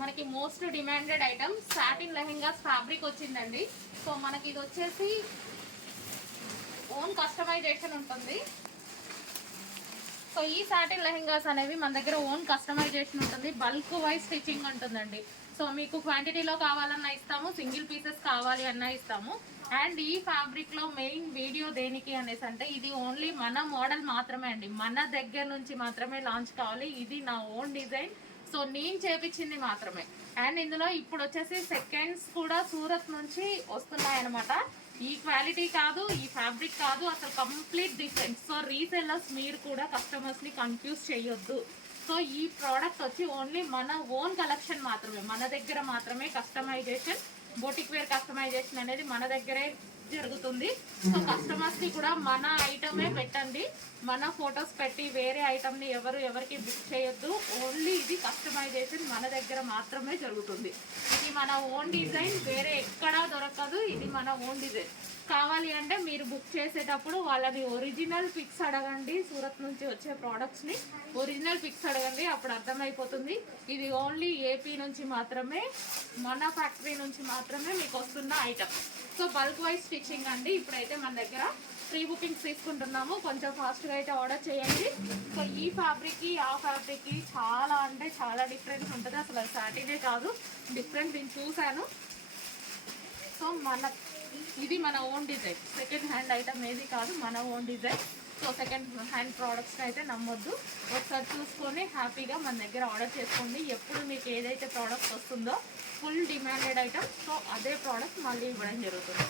మనకి most demanded item satin lehengas fabric వచ్చిందండి. So మనకి ఇది వచ్చేసి ఓన్ కస్టమైజేషన్ ఉంటుంది. సో ఈ సాటిన్ లెహెంగాస్ అనేవి మన దగ్గర ఓన్ కస్టమైజేషన్ ఉంటుంది. బల్క్ వైజ్ స్టిచ్చింగ్ ఉంటుందండి. సో మీకు క్వాంటిటీలో కావాలన్నా ఇస్తాము, సింగిల్ పీసెస్ కావాలి అన్నా ఇస్తాము. అండ్ ఈ ఫ్యాబ్రిక్లో మెయిన్ వీడియో దేనికి అనేసి అంటే ఇది ఓన్లీ మన మోడల్ మాత్రమే అండి, మన దగ్గర నుంచి మాత్రమే లాంచ్ కావాలి. ఇది నా ఓన్ డిజైన్, సో నేను చేపించింది మాత్రమే. అండ్ ఇందులో ఇప్పుడు వచ్చేసి సెకండ్స్ కూడా సూరత్ నుంచి వస్తున్నాయన్నమాట. ఈ క్వాలిటీ కాదు, ఈ ఫ్యాబ్రిక్ కాదు, అసలు కంప్లీట్ డిఫరెంట్. సో రీసెల్లర్స్ మీరు కూడా కస్టమర్స్ని కన్ఫ్యూజ్ చేయొద్దు. సో ఈ ప్రోడక్ట్ వచ్చి ఓన్లీ మన ఓన్ కలెక్షన్ మాత్రమే, మన దగ్గర మాత్రమే కస్టమైజేషన్, బొటిక్ వేర్ కస్టమైజేషన్ అనేది మన దగ్గరే జరుగుతుంది. సో కస్టమర్స్ ని కూడా మన ఐటమే పెట్టండి, మన ఫొటోస్ పెట్టి వేరే ఐటమ్ ని ఎవరికి బుక్ చేయొద్దు. ఓన్లీ ఇది కస్టమైజేషన్ మన దగ్గర మాత్రమే జరుగుతుంది. ఇది మన ఓన్ డిజైన్, వేరే ఎక్కడా దొరకదు. ఇది మన ఓన్ డిజైన్. కావాలి అంటే మీరు బుక్ చేసేటప్పుడు వాళ్ళని ఒరిజినల్ పిక్స్ అడగండి. సూరత్ నుంచి వచ్చే ప్రోడక్ట్స్ని ఒరిజినల్ పిక్స్ అడగండి, అప్పుడు అర్థమైపోతుంది. ఇది ఓన్లీ ఏపీ నుంచి మాత్రమే, మన ఫ్యాక్టరీ నుంచి మాత్రమే మీకు వస్తున్న item. So bulk wise stitching అండి. ఇప్పుడైతే మన దగ్గర ప్రీ బుకింగ్స్ తీసుకుంటున్నాము, కొంచెం ఫాస్ట్గా అయితే ఆర్డర్ చేయండి. సో ఈ ఫ్యాబ్రిక్కి ఆ ఫ్యాబ్రిక్కి చాలా అంటే చాలా డిఫరెన్స్ ఉంటుంది. అసలు సాటినే కాదు, డిఫరెన్స్ నేను చూశాను. సో ఇది మన own design, second hand item ఏది కాదు, మన own design. So second hand ప్రోడక్ట్స్ని అయితే నమ్మొద్దు. ఒకసారి చూసుకొని హ్యాపీగా మన దగ్గర ఆర్డర్ చేసుకోండి. ఎప్పుడు మీకు ఏదైతే ప్రోడక్ట్ వస్తుందో ఫుల్ డిమాండెడ్ ఐటమ్, సో అదే ప్రోడక్ట్ మళ్ళీ ఇవ్వడం జరుగుతుంది.